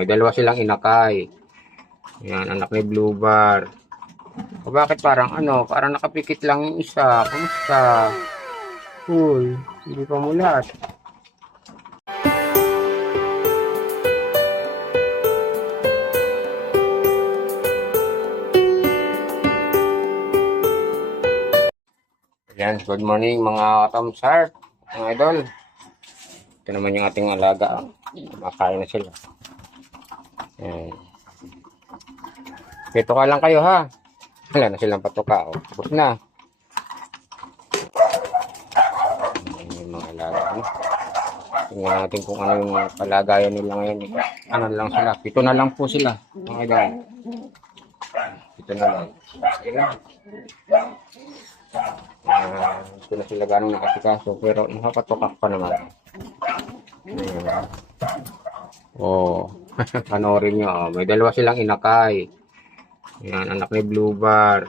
May dalawa silang inakay. Yan, anak ni Blue Bar. O bakit parang parang nakapikit lang yung isa. Kamusta? Uy, hindi pa mulat. Yan, good morning mga katamsart, mga idol. Ito naman yung ating alaga. Makain na sila. Yan. Pito ka lang kayo ha. Wala na silang patuka. O, tapos na. Yan yung mga alaga. Tingnan natin kung ano yung kalagayan nila ngayon. Ano lang sila. Pito na lang po sila. Mga idol. Pito na lang. Ayan. Gusto na sila ganong nakasikaso pero nakapatukak pa naman. Panoorin nyo. May dalawa silang inakay. Yan, anak ni Blue Bar.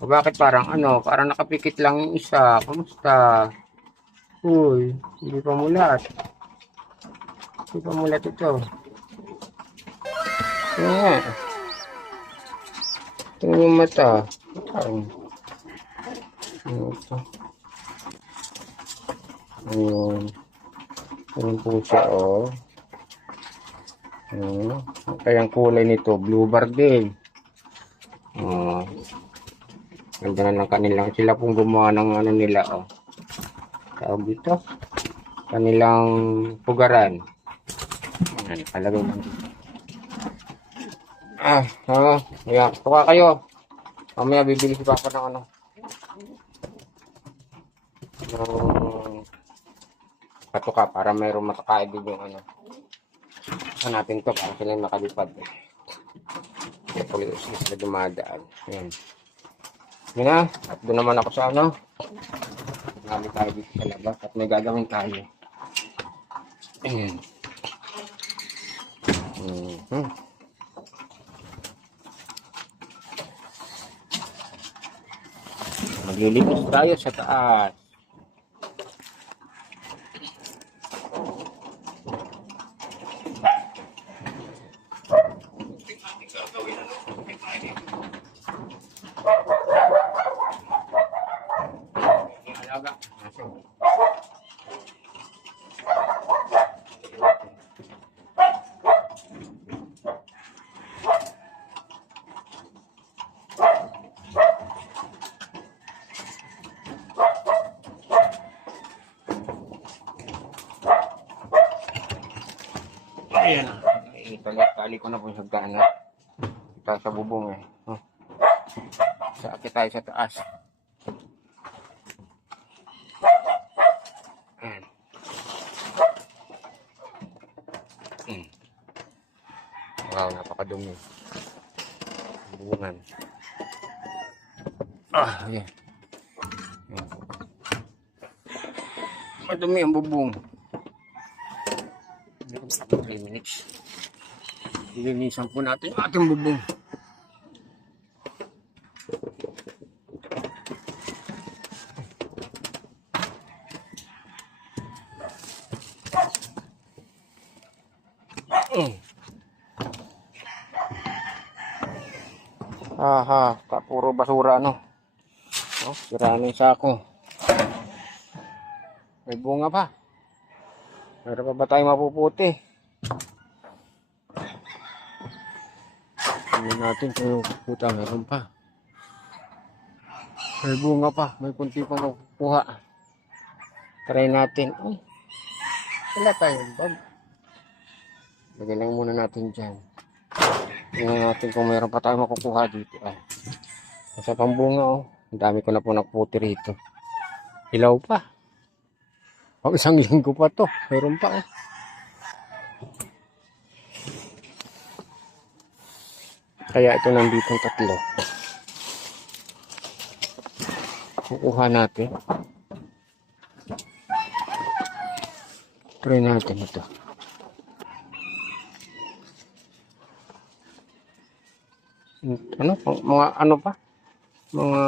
O bakit parang parang nakapikit lang yung isa. Kamusta? Uy, hindi pa mulat. Hindi pa mulat ito. Yan. Ito yung mata. Ayun po siya, oh. Kaya ang kulay nito, Blue Bar din. Ganda na ng kanilang, sila pong gumawa ng nila, oh. Tawag dito, kanilang pugaran. Ayan, palagay lang. Ayan, tuka kayo. Mamaya bibili si Papa ng patuka para mayroong matakain din yung natin to para sila makalipad. Kaya pulis na dumadaan. Ayan. Yun na. At doon naman ako sa ngali tayo dito sa labas at may gagawin tayo. Ayan. Maglilinis tayo sa taas. Ayan. Itali ko na po yung hagdanan. Ito sa bubong eh. Sakit tayo sa taas. Ayan. Wow, napakadumi. Bubungan. Ayan. Madumi ang bubong. 3 minutes. Lilinisan po natin ating bubong. Puro basura sira na yung sako. May bunga pa. Meron pa ba tayo mapuputi? Tingnan natin kung yung puta meron pa. May bunga pa. May kunti pang makukuha. Try natin. Wala tayong bag. Lagyan lang muna natin dyan. Tingnan natin kung meron pa tayo makukuha dito. Sa pambunga ang dami ko na po naputi rito. Hilaw pa. Isang linggo pa to. Meron pa Kaya ito nandito tatlo. Kukuha natin. Try natin ito. Mga pa? Mga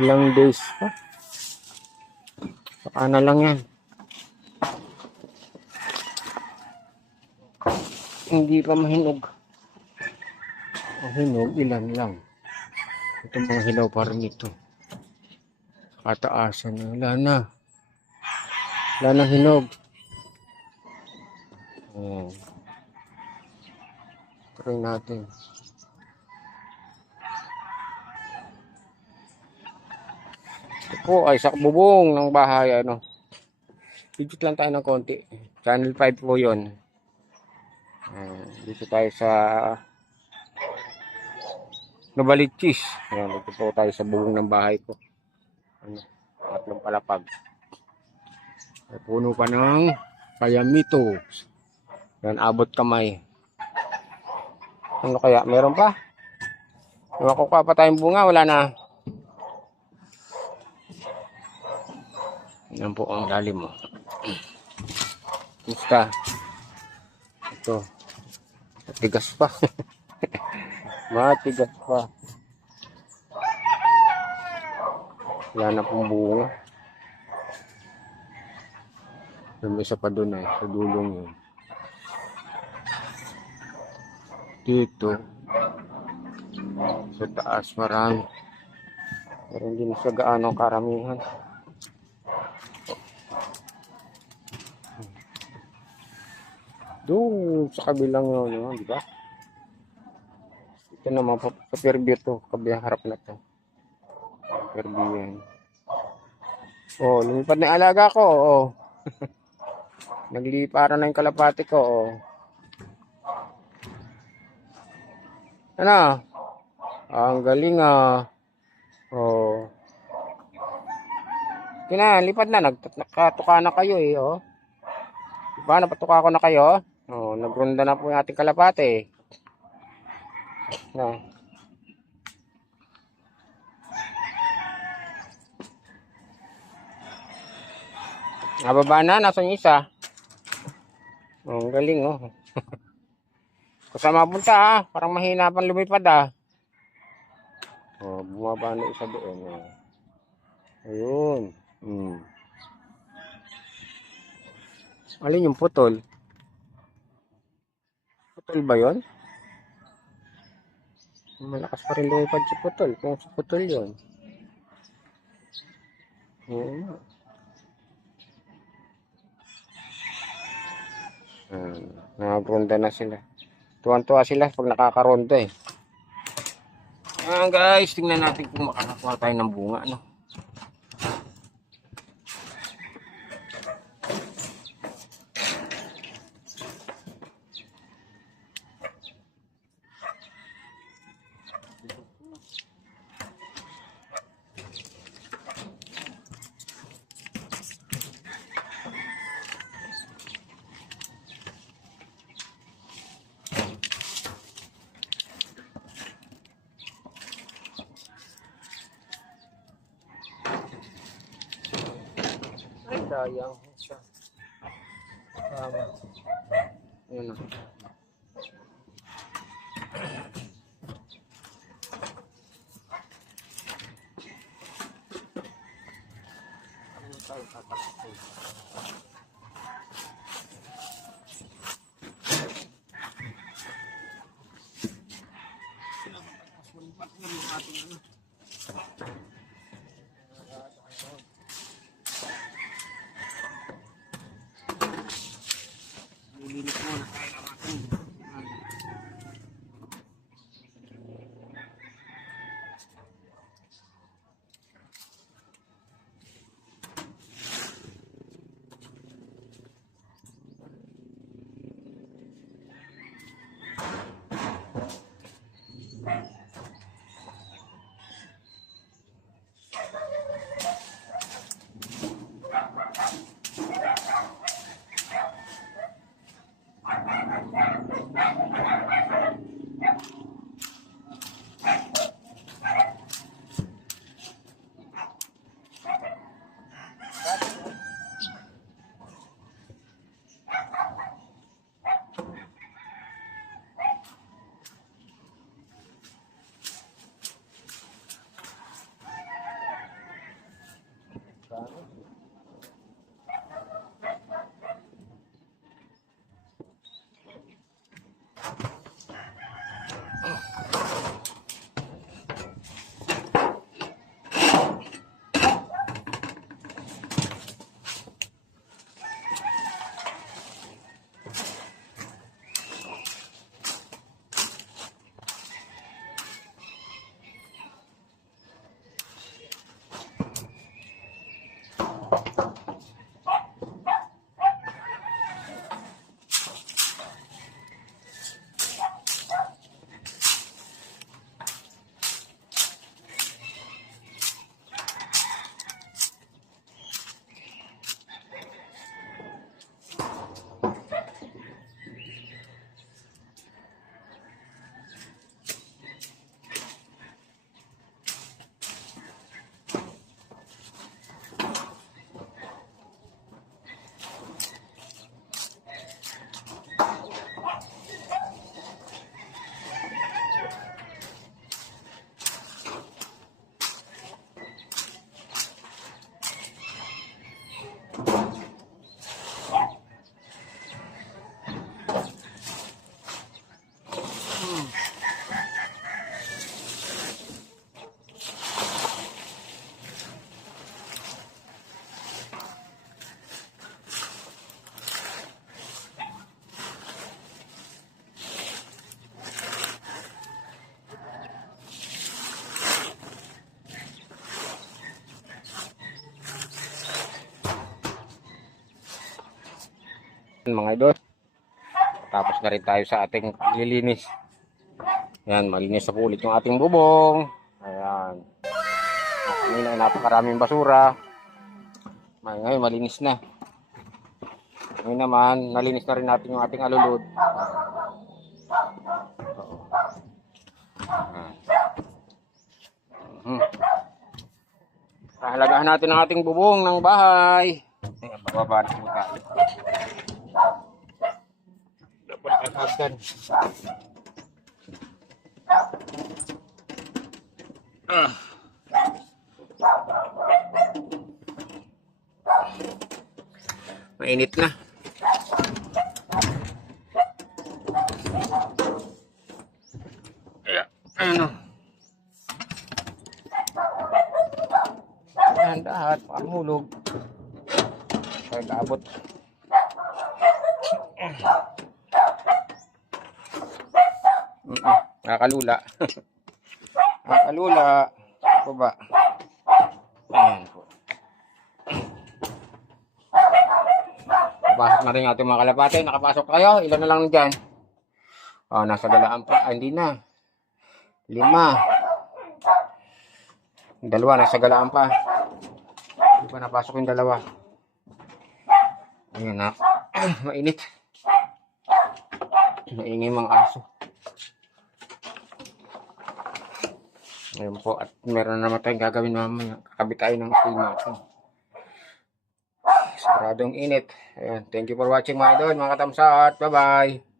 ilang days pa. Saka na lang yan. hindi pa mahinog. Ang hinog, ilan lang. Itong mga hilaw parang ito. Kataasan na. Wala na. Wala na hinog. Ayan. Try natin. Ito po ay sa bubong ng bahay. Ano. Digit lang tayo ng konti. Channel 5 po yun. Dito tayo sa Novaliches. Ayan, dito po tayo sa bubong ng bahay ko. Ano, tatlong palapag. May puno pa ng kayamito. Yan, abot kamay. Ano kaya? Meron pa? Makukuha pa tayong bunga. Wala na. Yan po ang lalim mo. Musta? Ito. Matigas pa. Matigas pa. Wala na pong bunga. May isa pa doon ay sa dulong yun. Dito sa taas marami. Pero hindi na siya gaano karamihan. Doon sa kabilang yun, di ba? Ito naman sa Fairview to, kabilang harap na to. Fairview yan. Oh, lumipad na yung alaga ko, oh. Nagliparan na yung kalapati ko, oh. Ano? Ang galing, ah. Oh. Lipad na, nagkatuka na kayo, eh, oh. Diba, napatuka ko na kayo? Oh, nagrunda na po yung ating kalapati. Na. Nababa na, nasa yung isa. Oh, ang galing, oh. Kasama punta, ah. Parang mahina pang lumipad, ah. Oh, bumaba na isa doon, oh. Ayun. Alin yung putol? Putol ba yun? Malakas pa rin lumipad si putol. Kung si putol yun. Nakaronda na sila. Tuwan-tuwa sila pag nakakaronda eh. Guys, tingnan natin kung makakakuha tayo ng bunga. No? Sayang siya. Tama. Ayan o. Ano tayo tatakot? Lilit muna tayo naman. mga idol. Tapos na rin tayo sa ating paglilinis. Yan, malinis na po ulit yung ating bubong. Ayan. Ngayon ay napakaraming basura. Ngayon, malinis na. Ngayon naman, nalinis na rin natin yung ating alulod. Kahalagahan natin ang ating bubong ng bahay. Ayan, bababa na po tayo. Dapat kagad. Mainit na. Ayan. Ano? Ayan, lahat. Pamulog. Kaya kaabot. Nakakalula. Nakakalula. Ako ba? Ayan po. Napasok na rin ating mga kalapate. Nakapasok kayo. Ilan na lang dyan? Oh, nasa galaan pa. Ah, hindi na. 5. 2 nasa galaan pa. Hindi pa napasok yung 2. Ayan na. Mainit. Maingay mga aso. Ayan po. At meron na naman tayong gagawin mamaya. Kakabit tayo ng klima. Saradong init. Ayan. Thank you for watching mga idol, mga katamsat. Bye-bye.